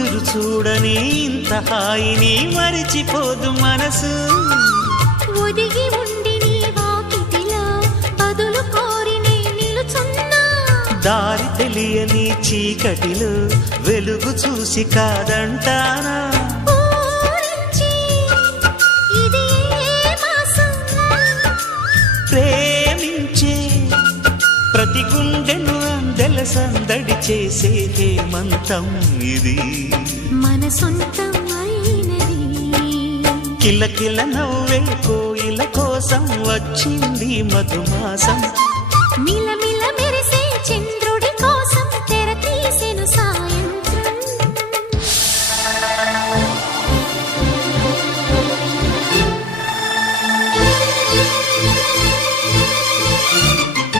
కుదురు చూడని ఇంత హాయిని మరిచిపోదు మనసు. ఒదిగి ఉండి నీ వాకిటిలో బదులు కోరి నే నిలుచున్నా. దారి తెలియని చీకటిలో వెలుగు చూసి కాదంటానా. ఊరించి ఇది ఏ మాసం? ప్రేమించే ప్రతి గుండెను అందెల సందడి చేసే హేమంతం ఇది. మన సొంతం అయినది. కిలకిల నవ్వే కోయిల కోసం వచ్చింది మధుమాసం. మిల